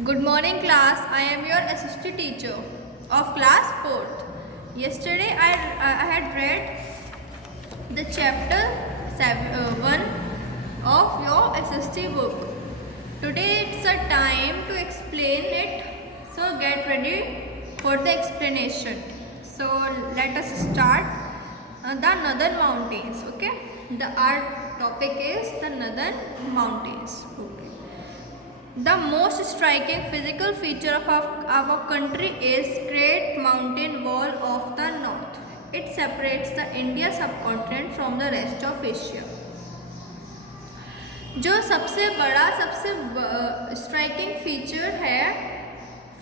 Good morning class. I am your assistant teacher of class 4th. Yesterday I had read the chapter 1 of your SST book. Today it's a time to explain it. So get ready for the explanation. So let us start the Northern Mountains. Okay. Our topic is the Northern Mountains. Okay. The most striking physical feature of our country is Great Mountain Wall of the North. It separates the India subcontinent from the rest of Asia. जो सबसे बड़ा सबसे striking feature है,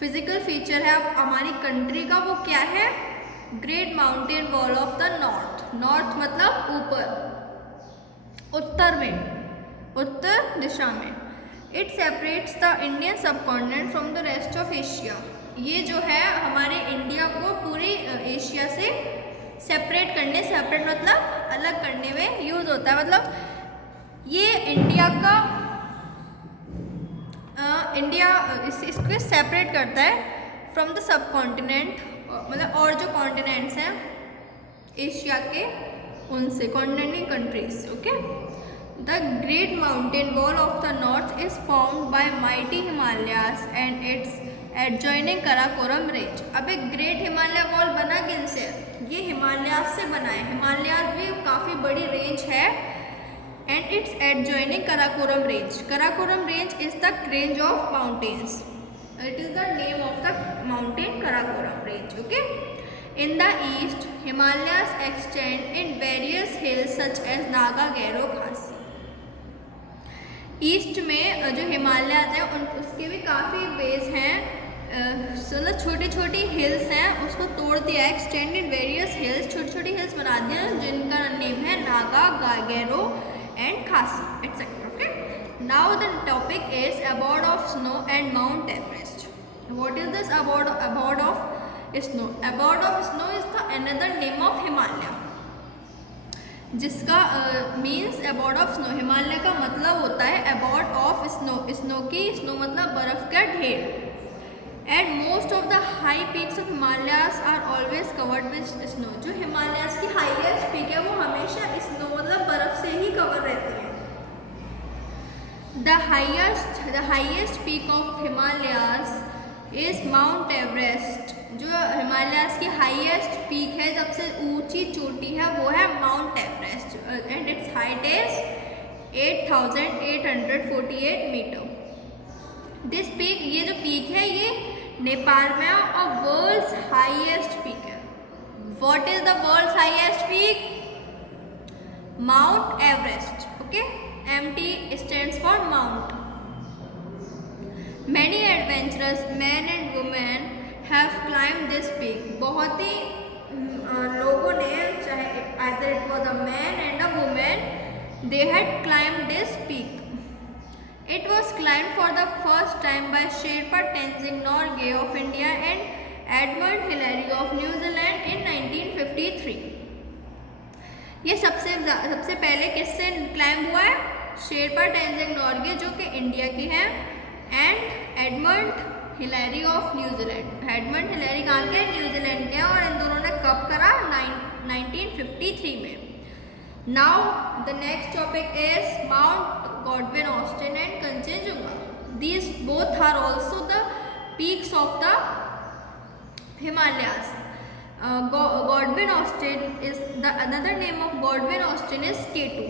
physical feature है हमारी country का, वो क्या है? Great mountain wall of the north. North मतलब ऊपर, उत्तर में, उत्तर दिशा में. It separates the Indian subcontinent from the rest of Asia. ये जो है हमारे इंडिया को पूरी एशिया से सेपरेट करने, सेपरेट मतलब अलग करने में यूज़ होता है. मतलब ये इंडिया का इसको सेपरेट करता है फ्रॉम द सब कॉन्टिनेंट, मतलब और जो कॉन्टिनेंट्स हैं एशिया के उनसे, continental countries. Okay. The Great Mountain Wall of the North is formed by mighty Himalayas and its adjoining Karakoram Range. अब एक ग्रेट हिमालय वॉल बना किन से? ये हिमालयाज से बना है. हिमालयाज भी काफ़ी बड़ी रेंज है. And it's adjoining Karakoram range. Karakoram range is the range of mountains. It is the name of the mountain, Karakoram range. Okay. In the east, Himalayas extend in various hills such as Naga, Garo, Khasi. East में जो हिमालयाज हैं उसके भी काफ़ी base हैं, मतलब छोटी छोटी हिल्स हैं, उसको तोड़ दिया है. एक्सटेंड इन वेरियस हिल्स, छोटी छोटी हिल्स बना दिया जिनका नेम है Naga, Garo and Khasi etcetera. Okay. Now the topic is abode of snow and Mount Everest. What is this abode of snow? Abode of snow is the another name of Himalaya, जिसका means abode of snow. Himalaya का मतलब होता है abode of snow. Snow की, snow मतलब बर्फ का ढेर. And most of the high peaks of Himalayas are always covered with snow. जो हिमालयास की हाईएस्ट पीक है वो हमेशा स्नो मतलब बर्फ से ही कवर रहती है. The highest peak of Himalayas is mount Everest. जो हिमालयास की हाईएस्ट पीक है, सबसे ऊंची चोटी है, वो है Mount Everest. And its height is 8,848 meter. This peak, ये जो पीक है ये नेपाल में है और वर्ल्ड्स हाईएस्ट पीक है. What is the world's highest peak? Mount Everest. Okay. MT stands for Mount. Many adventurous men and women have climbed this peak. बहुत ही लोगों ने, चाहे either it was a man and a woman, they had climbed this peak. It was climbed for the first time by Sherpa Tenzing Norgay of India and Edmund Hillary of New Zealand in 1953. ये सबसे पहले किससे climb हुआ है? शेरपा टेंजिंग नॉर्गे जो कि India की है, and Edmund Hillary of New Zealand. Edmund Hillary कहाँ के? न्यूजीलैंड के. और इन दोनों ने कब करा? 1953 में. Now the next topic is Mount Godwin Austen and Kanchenjunga. These both are also the peaks of the Himalayas. Godwin Austen is the another name of Godwin Austen is K2.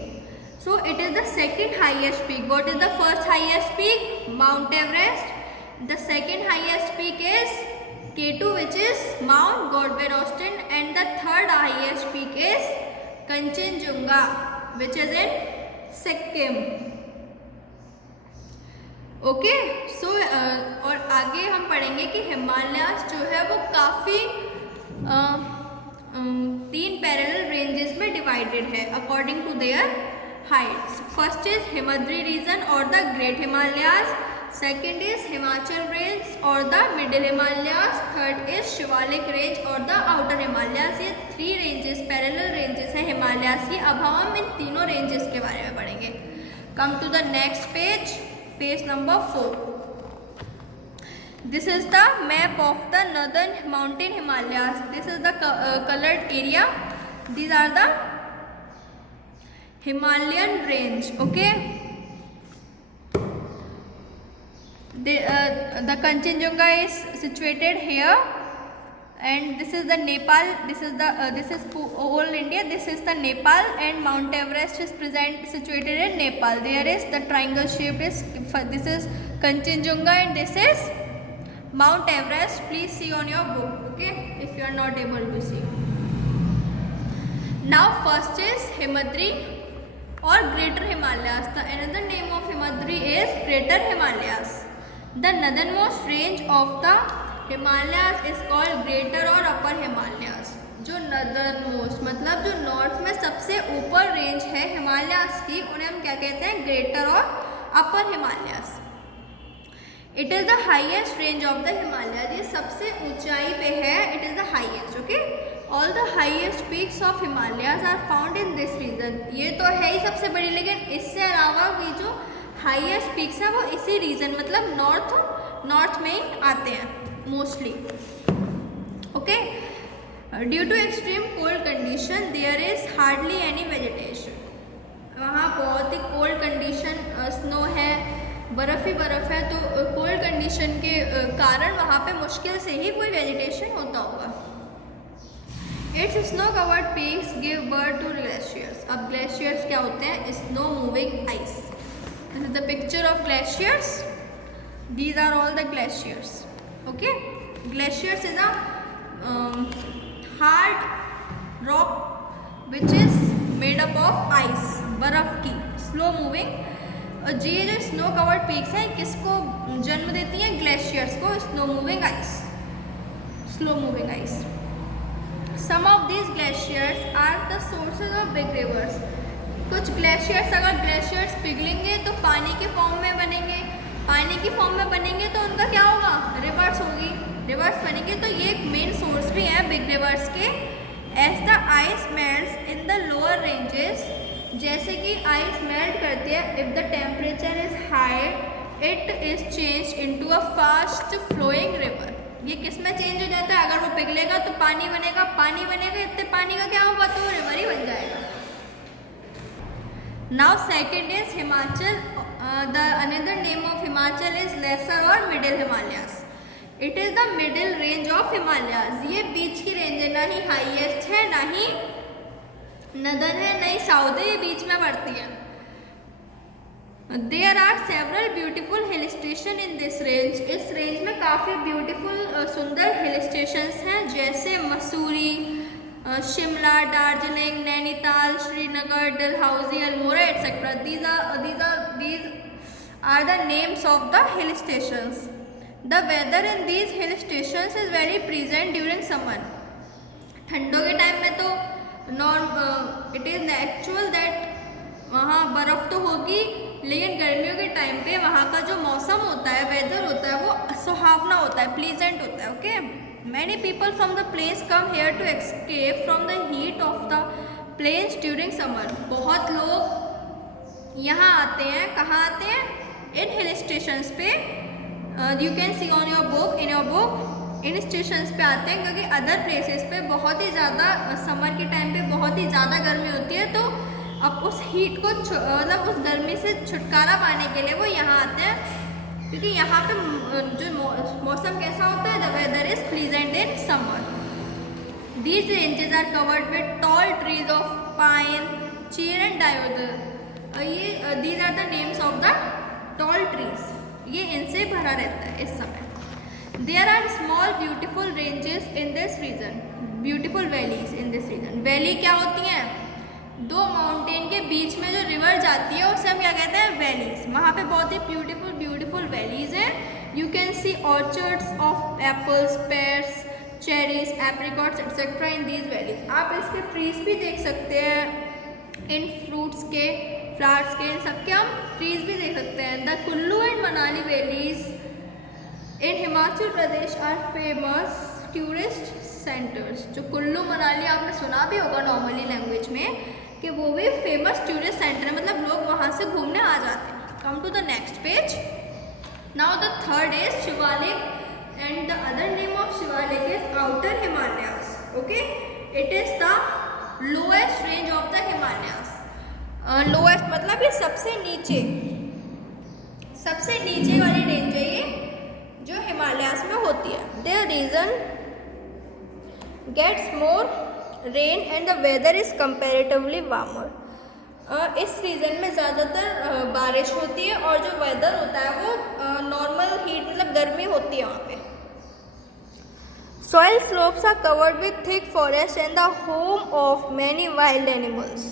So it is the second highest peak. What is the first highest peak? Mount Everest. The second highest peak is K2, which is Mount Godwin Austen, and the third highest peak is Kanchenjunga, which is in Sikkim. Okay. So और आगे हम पढ़ेंगे कि हिमालयास जो है वो काफ़ी 3 parallel ranges में डिवाइडेड है according to their heights. First is Himadri region और the great Himalayas. Second is Himachal range और the middle Himalayas. Third is Shivalik range और द आउटर हिमालयास. ये 3 रेंजेस, पैरेलल रेंजेस हैं हिमालयास की. अब हम इन तीनों रेंजेस के बारे में पढ़ेंगे. Come to the next page, page number 4. This is the map of the northern mountain Himalayas. This is the colored area. These are the Himalayan range. Okay. The Kanchenjunga is situated here, and this is the Nepal. This is whole India. This is the Nepal, and Mount Everest is situated in Nepal. There is the triangle shaped this is Kanchenjunga, and this is Mount Everest. Please see on your book, okay, if you are not able to see. Now first is Himadri or Greater Himalayas. The another name of Himadri is Greater Himalayas. The northernmost range of the Himalayas is called Greater or Upper Himalayas. जो northernmost मतलब जो north में सबसे ऊपर range है हिमालयास की, उन्हें हम क्या कहते हैं, ग्रेटर और upper Himalayas. It is the highest range of the Himalayas. ये सबसे ऊंचाई पे है. It is the highest. Okay. All the highest peaks of Himalayas are found in this region. ये तो है ही सबसे बड़ी, लेकिन इससे अलावा भी जो हाइएस्ट पीक्स हैं वो इसी रीजन मतलब नॉर्थ में ही आते हैं mostly. Okay. Due to extreme cold condition there is hardly any vegetation. वहाँ बहुत ही कोल्ड कंडीशन, स्नो है, बर्फ़ ही बर्फ़ है, तो कोल्ड कंडीशन के कारण वहाँ पे मुश्किल से ही कोई वेजिटेशन होता होगा. Its snow covered peaks give birth to glaciers. अब ग्लेशियर्स क्या होते हैं, snow moving ice. This is the picture of glaciers. These are all the glaciers. Okay. Glaciers is a hard rock which is made up of ice, बर्फ़ की slow moving. और ये जो snow covered peaks हैं किसको जन्म देती हैं, ग्लेशियर्स को, snow moving ice, slow moving ice. Some of these glaciers are the sources of big rivers. कुछ ग्लेशियर्स, अगर ग्लेशियर्स पिघलेंगे तो पानी के फॉर्म में बनेंगे. पानी की फॉर्म में बनेंगे तो उनका क्या होगा, रिवर्स होगी. रिवर्स बनेंगे तो ये एक मेन सोर्स भी है बिग रिवर्स के. As the ice melts in the lower ranges, जैसे कि आइस मेल्ट करती है, if the temperature is high it is change into a fast flowing river. ये किस में चेंज हो जाता है, अगर वो पिघलेगा तो पानी बनेगा, पानी बनेगा, इतने पानी का क्या होगा, तो रिवर ही बन जाएगा. Now second is Himachal. The another name of Himachal is lesser और middle Himalayas. It is the middle range of Himalayas. ये बीच की रेंज है, ना ही हाईएस्ट है, ना ही नदर है, नहीं साउथ है, ये बीच में पड़ती है. There are several beautiful hill station in this range. इस रेंज में काफ़ी ब्यूटीफुल सुंदर हिल स्टेशंस हैं, जैसे Mussoorie, Shimla, Darjeeling, Nainital, Srinagar, Dalhousie, Almora etcetera. These are the names of the hill stations. The weather in these hill stations is very pleasant during summer. ठंडों के time में तो it is natural that वहाँ बर्फ़ तो होगी, लेकिन गर्मियों के टाइम पे वहाँ का जो मौसम होता है, वेदर होता है, वो सुहावना होता है, प्लीजेंट होता है. Okay. Many people from the place come here to escape from the heat of the plains during summer. बहुत लोग यहाँ आते हैं. कहाँ आते हैं, इन हिल स्टेशंस पे. You can see on your book, in your book, इन स्टेशंस पे आते हैं, क्योंकि अदर प्लेसेस पे बहुत ही ज़्यादा समर के टाइम पे बहुत ही ज़्यादा गर्मी होती है, तो अब उस हीट को मतलब उस गर्मी से छुटकारा पाने के लिए वो यहाँ आते हैं, क्योंकि यहाँ पे जो मौसम कैसा होता है, the weather is pleasant in summer. These ranges are covered with tall trees of pine, chir and deodar. ये these are the names of the tall trees. ये इनसे भरा रहता है इस समय. There are small beautiful ranges in this region, beautiful valleys in this region. Valley क्या होती हैं, दो माउंटेन के बीच में जो रिवर जाती है उसे हम क्या कहते हैं, वैलीज. वहाँ पे बहुत ही ब्यूटीफुल वैलीज हैं. You can C orchards of apples, pairs, cherries, apricots etcetera in these valleys. आप इसके ट्रीज भी देख सकते हैं, इन फ्रूट्स के, फ्लावर्स के, इन सबके हम ट्रीज भी देख सकते हैं. The Kullu and Manali valleys in Himachal Pradesh are famous tourist centres. जो कुल्लू मनाली आपने सुना भी होगा नॉर्मली लैंग्वेज में, कि वो भी फेमस टूरिस्ट सेंटर है, मतलब लोग वहाँ से घूमने आ जाते हैं. Come to the next page. Now the third is Shivalik and the other name of Shivalik is Outer Himalayas. Okay, it is the lowest range of the Himalayas. Lowest मतलब ये सबसे नीचे वाली रेंज है ये जो हिमालयास में होती है. Their region gets more rain and the weather is comparatively warmer. इस रीजन में ज़्यादातर बारिश होती है और जो वेदर होता है वो नॉर्मल हीट मतलब गर्मी होती है वहाँ पे. Soil slopes are covered with thick forest and the home of many wild animals.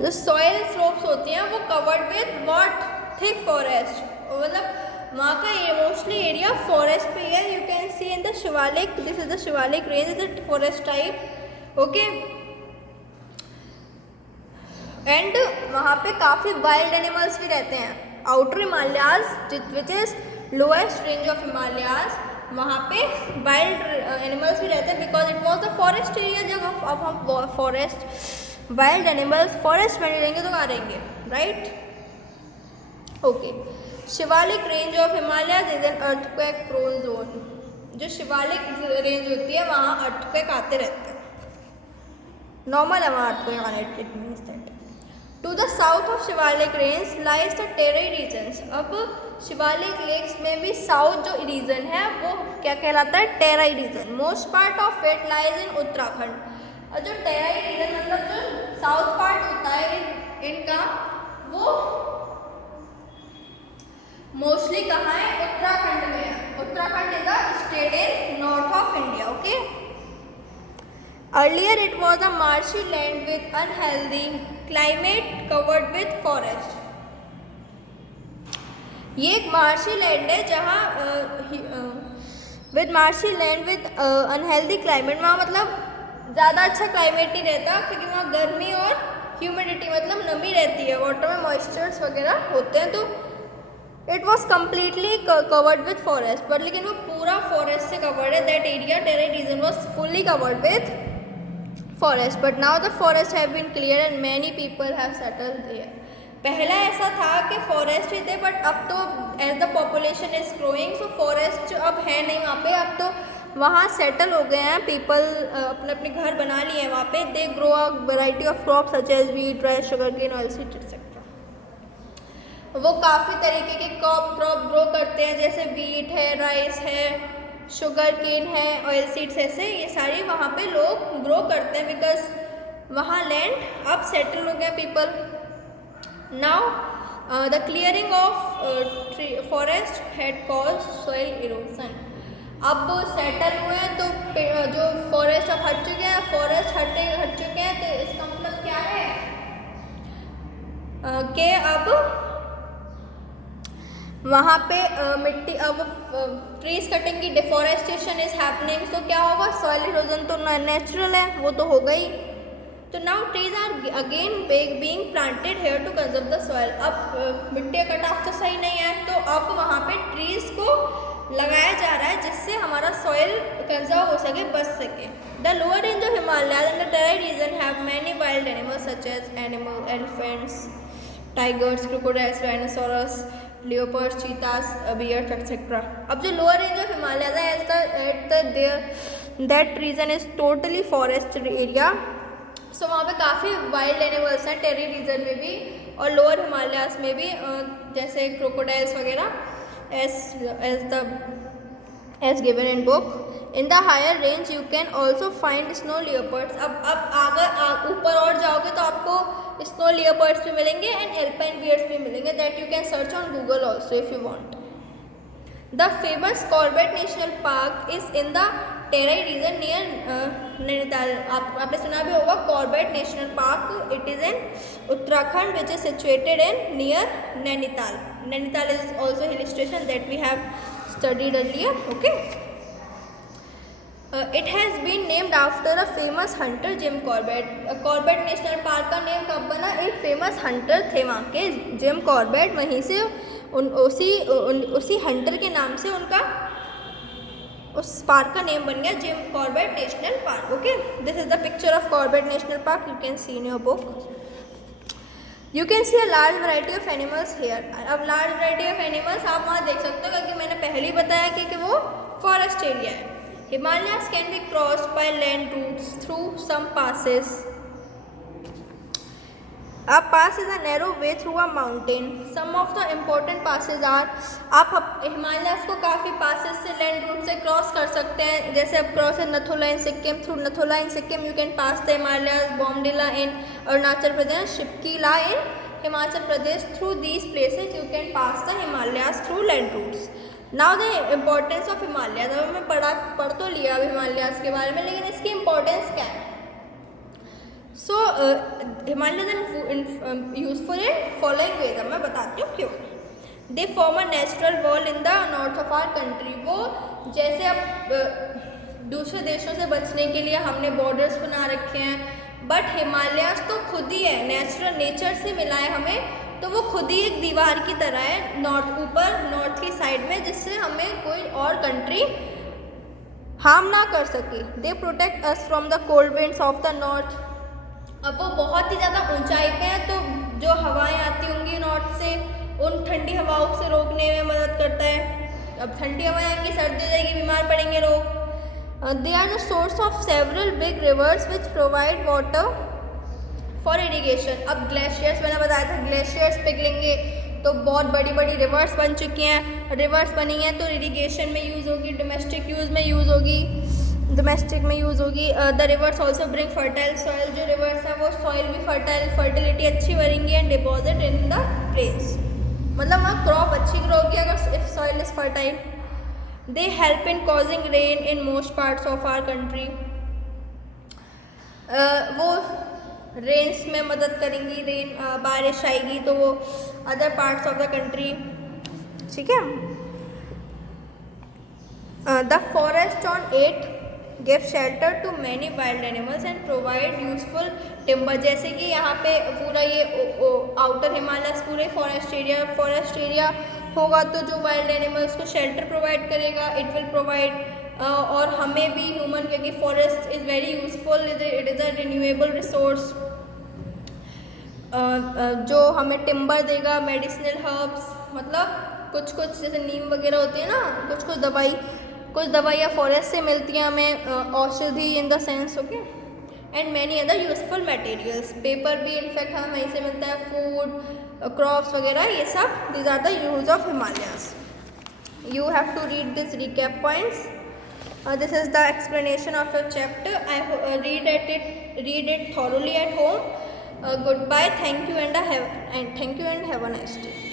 जो सॉइल स्लोप्स होती हैं वो covered with what? Thick forest. मतलब वहाँ का ये मोस्टली एरिया फॉरेस्ट पे है. You can see in the Shivalik, this is the Shivalik range, is the forest type. Okay, and वहाँ पे काफ़ी वाइल्ड एनिमल्स भी रहते हैं. Outer Himalayas which is lowest range of Himalayas, वहाँ पे वाइल्ड एनिमल्स भी रहते हैं because it was the forest area. जब अब हम फॉरेस्ट वाइल्ड एनिमल्स फॉरेस्ट में नहीं रहेंगे तो कहाँ रहेंगे, right? Okay, Shivalik range of Himalayas is an earthquake prone zone. जो शिवालिक रेंज होती है वहाँ अर्थक्वेक आते रहते हैं. नॉर्मल है वहाँ अर्थक्वेक आने. It means that to the south of Shivalik range lies the Terai regions. अब शिवालिक लेक्स में भी साउथ जो रीजन है वो क्या कहलाता है? Terai region. Most part of it lies in Uttarakhand. और जो टेराई रीजन मतलब जो साउथ पार्ट होता है इनका वो मोस्टली कहाँ है? उत्तराखंड में है. Uttarakhand is a state in north of India. Okay, earlier it was a marshy land with unhealthy climate covered with forest. ये एक मार्शी लैंड है जहाँ with marshy land with unhealthy climate. वहाँ मतलब ज़्यादा अच्छा क्लाइमेट नहीं रहता क्योंकि वहाँ गर्मी और ह्यूमिडिटी मतलब नमी रहती है, वाटर में मॉइस्चर्स वगैरह होते हैं. तो it was completely covered with forest. But लेकिन वो पूरा फॉरेस्ट से कवर्ड है. That area Terai region was fully covered with forest. But now the forest have been clear and many people have settled there. पहला ऐसा था कि फॉरेस्ट ही थे बट अब तो as the population is growing so forest अब है नहीं वहाँ पे. अब तो वहाँ सेटल हो गए हैं पीपल, अपने अपने घर बना लिए हैं वहाँ पे. They grow a variety of crop such as wheat, rice, sugar cane, oil seeds etcetera. वो काफ़ी तरीके के क्रॉप ग्रो करते हैं जैसे व्हीट है, राइस है, शुगर केन है, ऑयल सीड्स, ऐसे ये सारी वहाँ पे लोग ग्रो करते हैं बिकॉज वहाँ लैंड अब सेटल हो गया people. Now the clearing of forest had cause soil erosion. अब सेटल हुए हैं तो जो फॉरेस्ट अब हट चुके हैं, फॉरेस्ट हट चुके हैं तो इसका मतलब क्या है कि अब वहाँ पे मिट्टी अब ट्रीज कटिंग की डिफॉरेस्टेशन इज हैपनिंग. तो क्या होगा? सॉइल इरोजन तो नेचुरल है, वो तो हो गई. तो now trees are again being planted here to conserve the soil. अब मिट्टी का कटाव तो सही नहीं है तो अब वहाँ पे ट्रीज को लगाया जा रहा है जिससे हमारा सॉइल कंजर्व हो सके, बच सके. The lower range of Himalayas and the Terai region have many wild animals such as elephants, tigers, crocodiles, rhinoceros, leopards, cheetahs, bears etcetera. अब जो लोअर रेंज ऑफ हिमालयाज है that region is totally forest area. So वहाँ पे काफ़ी wild animals हैं टेरी reason में भी और लोअर हिमालयाज में भी, जैसे क्रोकोडाइल्स वगैरह as given in book. In the higher range you can also find snow leopards. अब अगर ऊपर और जाओगे तो आपको snow leopards भी मिलेंगे and alpine bears भी मिलेंगे. That you can search on Google also if you want. The famous Corbett National Park is in the Terai region near Nainital. आपने सुना भी होगा Corbett National Park. It is in Uttarakhand which is situated in near Nainital. Nainital is also a hill station that we have studied earlier. Okay. It has been named after a famous hunter Jim Corbett. Corbett National Park का name कब बना? एक famous Hunter थे वहाँ के Jim Corbett, वहीं से उसी हंटर के नाम से उनका उस पार्क का नेम बन गया Jim Corbett National Park. Okay, this is the picture of Corbett National Park. You can see in your book. You can see a large variety of animals here. अब large variety of animals आप वहाँ देख सकते हो क्योंकि मैंने पहले पहले ही बताया कि वो फॉरेस्ट एरिया है। Himalayas can be crossed by land routes through some passes. A pass is a narrow way through a mountain. Some of the important passes are, आप हिमालयाज को काफ़ी पासेस से लैंड रूट से क्रॉस कर सकते हैं, जैसे अब क्रॉस है Nathula in Sikkim, through Nathula in Sikkim you can pass the Himalayas, Bomdila in Arunachal Pradesh, Shipkila in Himachal Pradesh, through these places you can pass the Himalayas through land routes. Now the importance of Himalayas. अब मैं पढ़ तो लिया अब हिमालयाज के बारे में, लेकिन इसकी इम्पोर्टेंस क्या है? So Himalayas and useful in following ways. अब मैं बताती हूँ क्यों। They form a natural wall in the north of our country. वो जैसे अब दूसरे देशों से बचने के लिए हमने बॉर्डर्स बना रखे हैं, बट हिमालयाज तो खुद ही है, नेचुरल नेचर से मिला है हमें, तो वो खुद ही एक दीवार की तरह है नॉर्थ की साइड में, जिससे हमें कोई और कंट्री हार्म ना कर सके। They protect us from the cold winds of the north. अब वो बहुत ही ज़्यादा ऊंचाई पे है, तो जो हवाएं आती होंगी नॉर्थ से, उन ठंडी हवाओं से रोकने में मदद करता है। अब ठंडी हवाएं आएंगी, सर्दी हो जाएगी, बीमार पड़ेंगे लोग। They are the source of several big rivers which provide water for irrigation. अब ग्लेशियर्स, मैंने बताया था ग्लेशियर्स पिघलेंगे तो बहुत बड़ी बड़ी रिवर्स बन चुकी हैं, रिवर्स बनी हैं तो इरीगेशन में यूज़ होगी, डोमेस्टिक यूज़ में यूज़ होगी। The rivers also bring fertile soil. जो रिवर्स है वो सॉइल भी फर्टिलिटी अच्छी बनेंगी and deposit in the place, मतलब वहाँ क्रॉप अच्छी ग्रो होगी अगर if soil is fertile. They help in causing rain in most parts of our country. वो रेन्स में मदद करेंगी, बारिश आएगी तो वो other parts of the country, ठीक है। The forest on it give shelter to many wild animals and provide useful timber. जैसे कि यहाँ पे पूरा ये आउटर हिमालयस पूरे फॉरेस्ट एरिया होगा, तो जो वाइल्ड एनिमल्स को शेल्टर प्रोवाइड करेगा, इट विल प्रोवाइड और हमें भी ह्यूमन, क्योंकि forest is very useful, it is a renewable resource, जो हमें टिम्बर देगा, मेडिसिनल हर्ब्स, मतलब कुछ जैसे नीम वगैरह होती है ना, कुछ दवाइयाँ फॉरेस्ट से मिलती हैं हमें, औषधि in the sense, okay, and many other useful materials. Paper भी इनफैक्ट हमें वहीं से मिलता है, फूड, क्रॉप्स वगैरह, ये सब these are the use of Himalayas. You have to read this recap points. This is the explanation of your chapter. I read it thoroughly at home. Goodbye. Thank you and have a nice day.